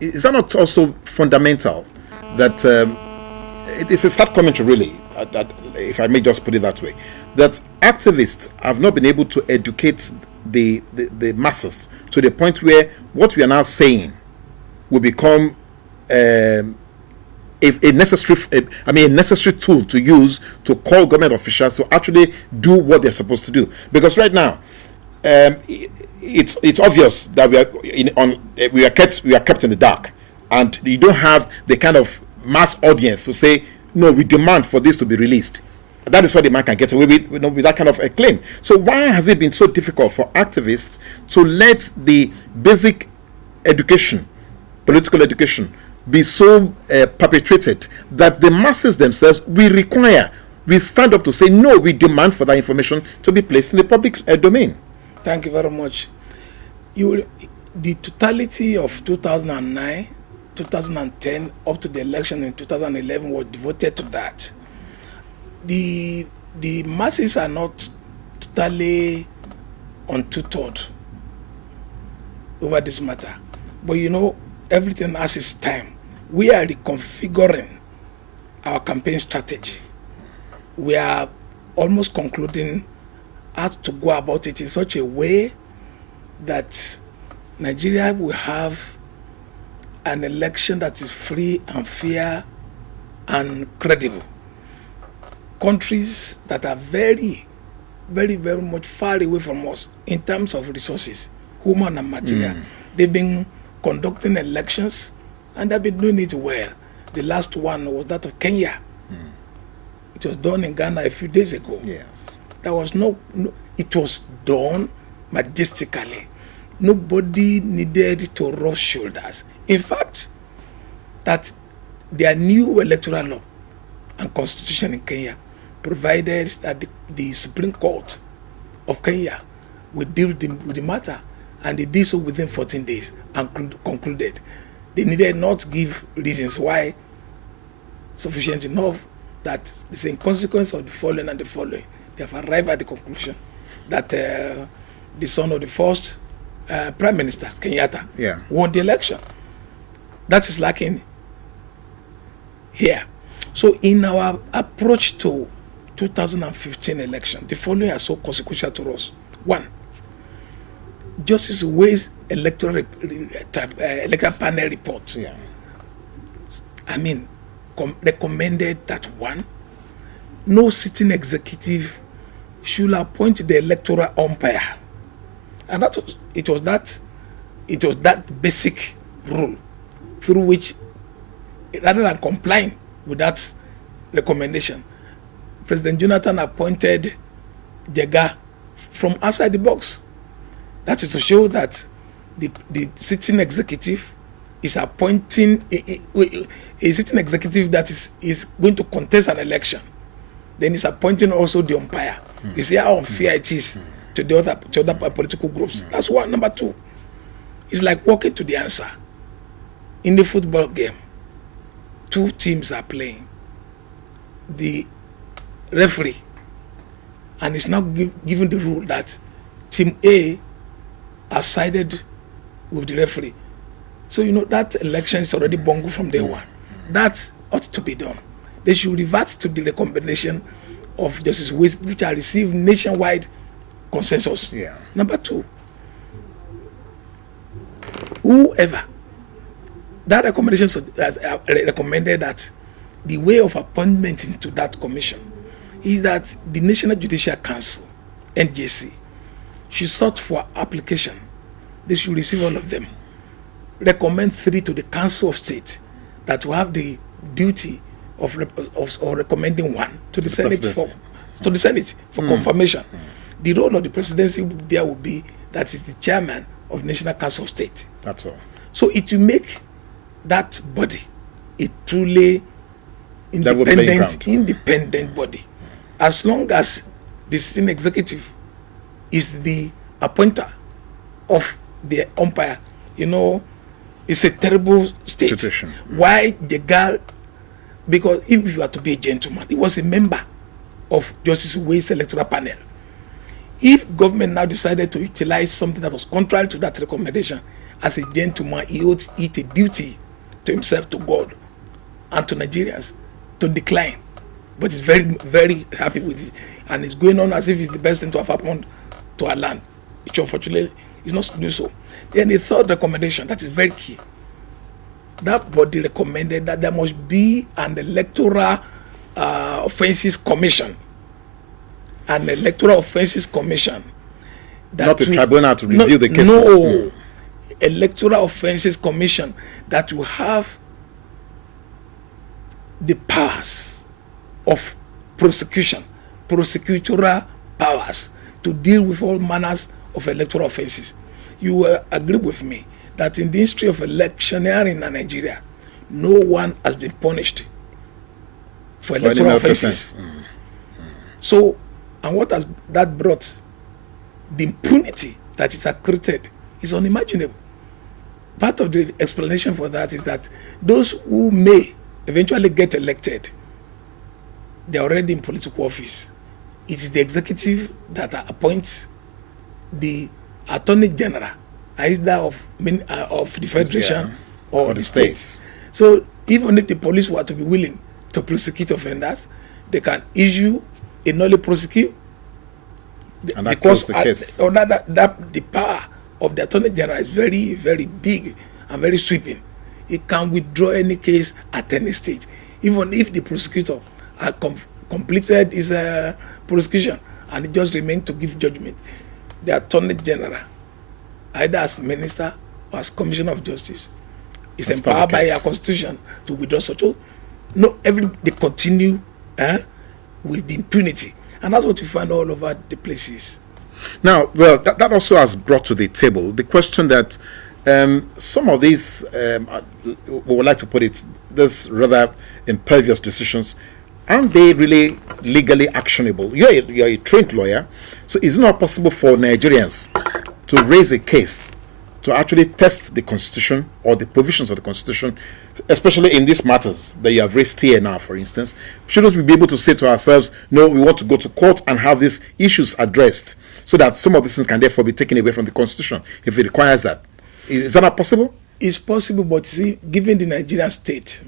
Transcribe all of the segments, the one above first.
is that not also fundamental that it is a sad commentary, really, that, if I may just put it that way, that activists have not been able to educate the masses to the point where what we are now saying will become a necessary tool to use to call government officials to actually do what they're supposed to do. Because right now, it's obvious that we are kept in the dark, and you don't have the kind of mass audience to say, no, we demand for this to be released. That is why the man can get away with that kind of a claim. So why has it been so difficult for activists to let the basic education, political education, be so perpetrated that the masses themselves we stand up to say, no, we demand for that information to be placed in the public domain? Thank you very much. The totality of 2009, 2010, up to the election in 2011 was devoted to that. The masses are not totally untutored over this matter. But everything has its time. We are reconfiguring our campaign strategy. We are almost concluding how to go about it in such a way that Nigeria will have an election that is free and fair and credible. Countries that are very, very, very much far away from us in terms of resources, human and material, they've been conducting elections and they've been doing it well. The last one was that of Kenya. It was done in Ghana a few days ago. Yes. There was it was done majestically. Nobody needed to rub shoulders. In fact, that their new electoral law and constitution in Kenya provided that the Supreme Court of Kenya would deal with the matter, and they did so within 14 days and concluded. They needed not give reasons why sufficient enough that it's in consequence of the following and the following. They have arrived at the conclusion that the son of the first Prime Minister, Kenyatta, won the election. That is lacking here. So in our approach to 2015 election, the following are so consequential to us. One, Justice Way's electoral panel report. Recommended that one, no sitting executive should appoint the electoral umpire, and it was that basic rule through which, rather than complying with that recommendation, President Jonathan appointed Jega from outside the box. That is to show that the sitting executive is appointing a sitting executive that is going to contest an election. Then he's appointing also the umpire. You see how unfair it is to the other political groups. That's one. Number two, it's like walking to the answer. In the football game, two teams are playing. The referee, and it's now given the rule that team A are sided with the referee. So that election is already bungled from day one. That ought to be done. They should revert to the recommendation of Justice West, which are received nationwide consensus. Number two, whoever that recommendation recommended that the way of appointment into that commission is that the National Judicial Council, NJC, should sort for application. They should receive all of them. Recommend 3 to the Council of State that will have the duty of recommending 1 to the Senate for confirmation. The role of the presidency there will be that is the chairman of the National Council of State. That's all. So it will make that body a truly independent body. As long as the sitting executive is the appointer of the umpire, it's a terrible state. Situation. Why the girl? Because if you are to be a gentleman, he was a member of Justice Way's electoral panel. If government now decided to utilize something that was contrary to that recommendation as a gentleman, he owes it a duty to himself, to God, and to Nigerians to decline. But he's very, very happy with it. And it's going on as if it's the best thing to have happened to our land, which unfortunately is not to do so. Then the third recommendation, that is very key. That body recommended that there must be an electoral offences commission. An electoral offences commission. Not a tribunal to review the cases. No. Electoral offences commission that will have the powers of prosecution, prosecutorial powers to deal with all manners of electoral offences. You will agree with me that in the history of electioneering in Nigeria, no one has been punished for electoral offences. So, and what has that brought? The impunity that it has created is unimaginable. Part of the explanation for that is that those who may eventually get elected, they're already in political office. It's the executive that appoints the attorney general, either of the federation or the states. So even if the police were to be willing to prosecute offenders, they can issue a nollie prosecute, and that because the case. The power of the attorney general is very, very big and very sweeping. It can withdraw any case at any stage, even if the prosecutor had completed his prosecution and it just remained to give judgment. The attorney general, either as minister or as commissioner of justice, is empowered by our constitution to withdraw such. They continue with the impunity, and that's what we find all over the places. Now, well, that also has brought to the table the question that some of these, we would like to put it, this rather impervious decisions, aren't they really legally actionable? You're a trained lawyer, so is it not possible for Nigerians to raise a case to actually test the Constitution or the provisions of the Constitution, especially in these matters that you have raised here now, for instance? Shouldn't we be able to say to ourselves, no, we want to go to court and have these issues addressed so that some of these things can therefore be taken away from the Constitution if it requires that? Is that not possible? It's possible, but see, given the Nigerian state,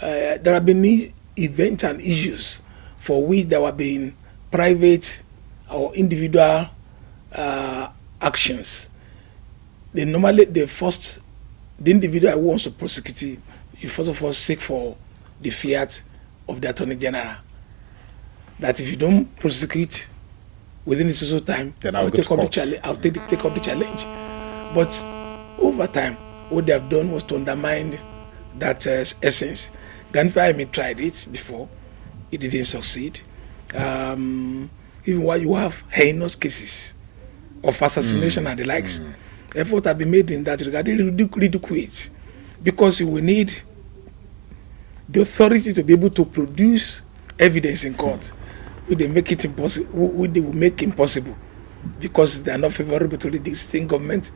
there have been events and issues for which there have been private or individual actions. The individual who wants to prosecute you first of all seek for the fiat of the attorney general that if you don't prosecute within a certain time, then I'll take up the challenge. But over time, what they have done was to undermine that essence. Ghanfi tried it before, it didn't succeed. Even while you have heinous cases of assassination and the likes, effort have been made in that regard. They ridicule it because you will need the authority to be able to produce evidence in court, which they make it impossible, which they will make impossible because they are not favorable to the distinct government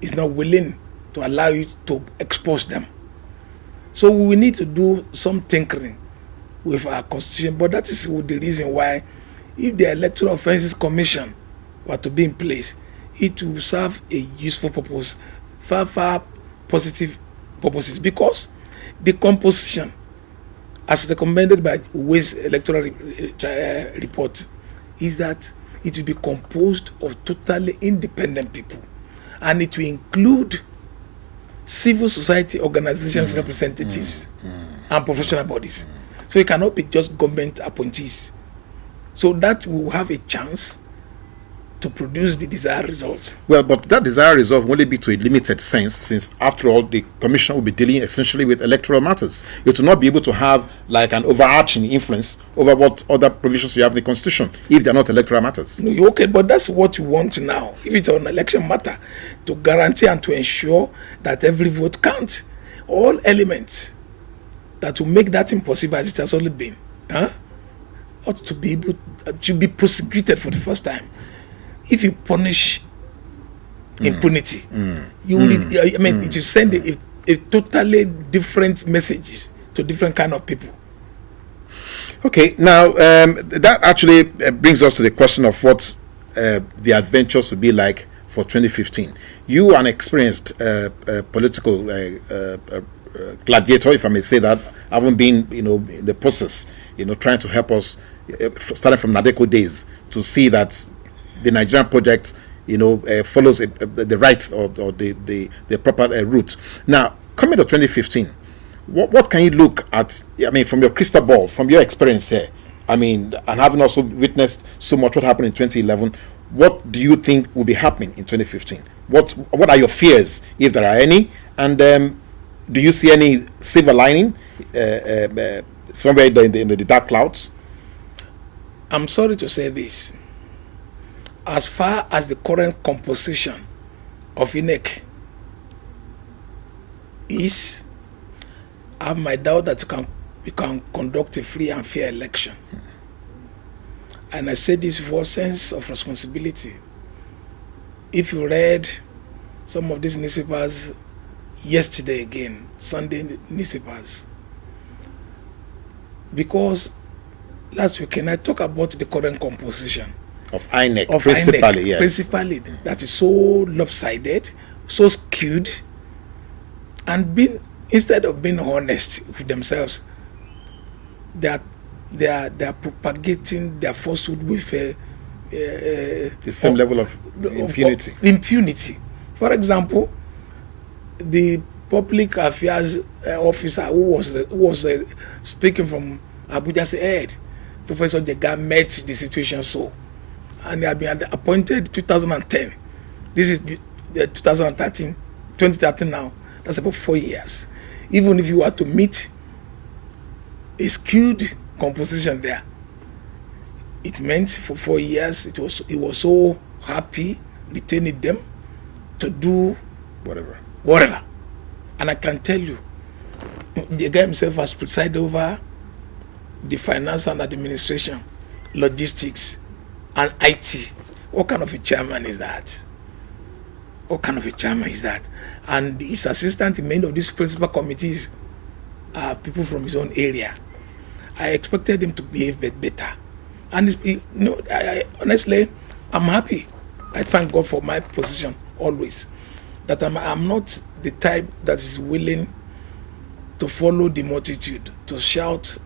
is not willing to allow you to expose them. So we need to do some tinkering with our constitution, but that is the reason why if the Electoral Offences Commission were to be in place, it will serve a useful purpose, far positive purposes, because the composition, as recommended by Uwe's electoral report, is that it will be composed of totally independent people, and it will include civil society organizations, representatives, and professional bodies. So it cannot be just government appointees. So that will have a chance to produce the desired result. Well, but that desired result will only be to a limited sense, since after all, the commission will be dealing essentially with electoral matters. It will not be able to have like an overarching influence over what other provisions you have in the Constitution if they're not electoral matters. No, okay, but that's what you want now. If it's an election matter, to guarantee and to ensure that every vote counts. All elements that will make that impossible as it has already been, ought to be able to be prosecuted for the first time. If you punish impunity, you will, it will send a totally different messages to different kind of people. Okay, now that actually brings us to the question of what the adventures would be like for 2015. You are an experienced political gladiator, if I may say that, having been, in the process, trying to help us, starting from Nadeko days, to see that the Nigerian project, follows the right or the proper route. Now, coming to 2015, what can you look at? I mean, from your crystal ball, from your experience here, I mean, and having also witnessed so much what happened in 2011, what do you think will be happening in 2015? What are your fears, if there are any? And do you see any silver lining somewhere in the dark clouds? I'm sorry to say this. As far as the current composition of INEC is, I have my doubt that you can conduct a free and fair election. And I say this for a sense of responsibility. If you read some of these newspapers yesterday again, Sunday newspapers, because last weekend I talked about the current composition of INEC, principally, yes. Principally, that is so lopsided, so skewed, and instead of being honest with themselves, they are propagating their falsehood with the same level of impunity. Impunity. For example, the public affairs officer who was speaking from Abuja said, Professor Jega met the situation so, and they have been appointed 2010. This is 2013 now. That's about 4 years. Even if you were to meet a skewed composition there, it meant for 4 years it was so happy retaining them to do whatever. And I can tell you, the guy himself has presided over the finance and administration, logistics, and IT. What kind of a chairman is that? And his assistant in many of these principal committees are people from his own area. I expected him to behave better. And honestly, I'm happy. I thank God for my position always. That I'm not the type that is willing to follow the multitude, to shout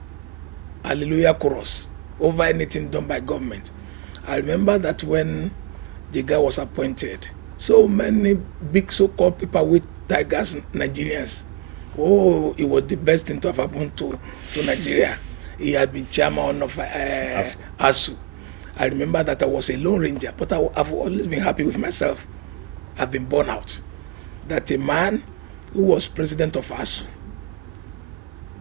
hallelujah chorus over anything done by government. I remember that when the guy was appointed, so many big so-called people with tigers, Nigerians, it was the best thing to have happened to Nigeria. He had been chairman of ASU. I remember that I was a lone ranger, but I've always been happy with myself. I've been born out. That a man who was president of ASU,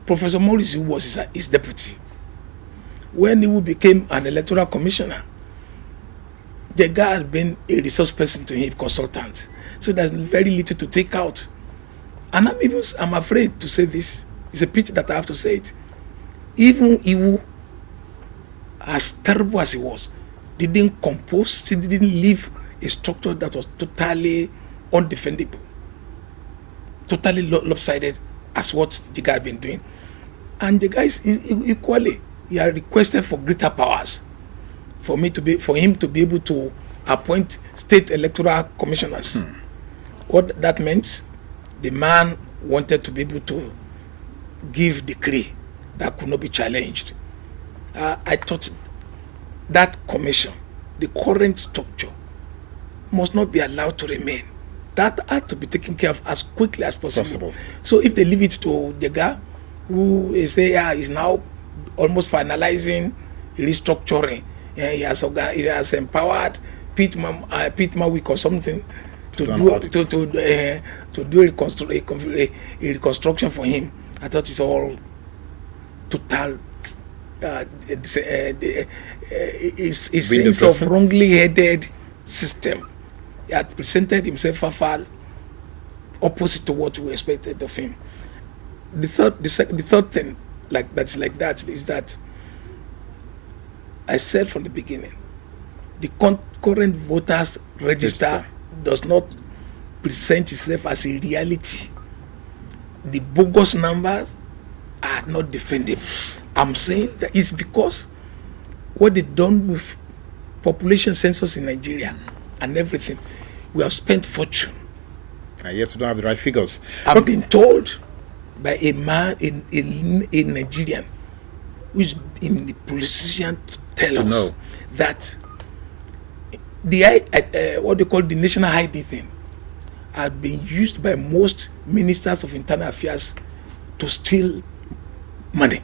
Professor Morris, who was his deputy, when he became an electoral commissioner, the guy had been a resource person to him, consultant. So there's very little to take out. And I'm afraid to say this. It's a pity that I have to say it. Even Iwu, as terrible as he was, didn't compose, he didn't leave a structure that was totally undefendable, totally lopsided as what the guy had been doing. And the guy is equally, he had requested for greater powers for him to be able to appoint state electoral commissioners. What that meant, the man wanted to be able to give decree that could not be challenged. I thought that commission, the current structure, must not be allowed to remain. That had to be taken care of as quickly as possible. So if they leave it to the guy who is now almost finalizing restructuring, he has empowered Pete Mawick or something to do a reconstruction for him. I thought it's all total sense of wrongly headed system. He had presented himself far opposite to what we expected of him. The third thing that is that I said from the beginning, the current voters register does not present itself as a reality. The bogus numbers are not defendable. I'm saying that it's because what they done with population census in Nigeria and everything, We have spent fortune. And yet we don't have the right figures. I've been told by a man, a Nigerian, who is in the position to tell us know that the what they call the national ID thing had been used by most ministers of internal affairs to steal money.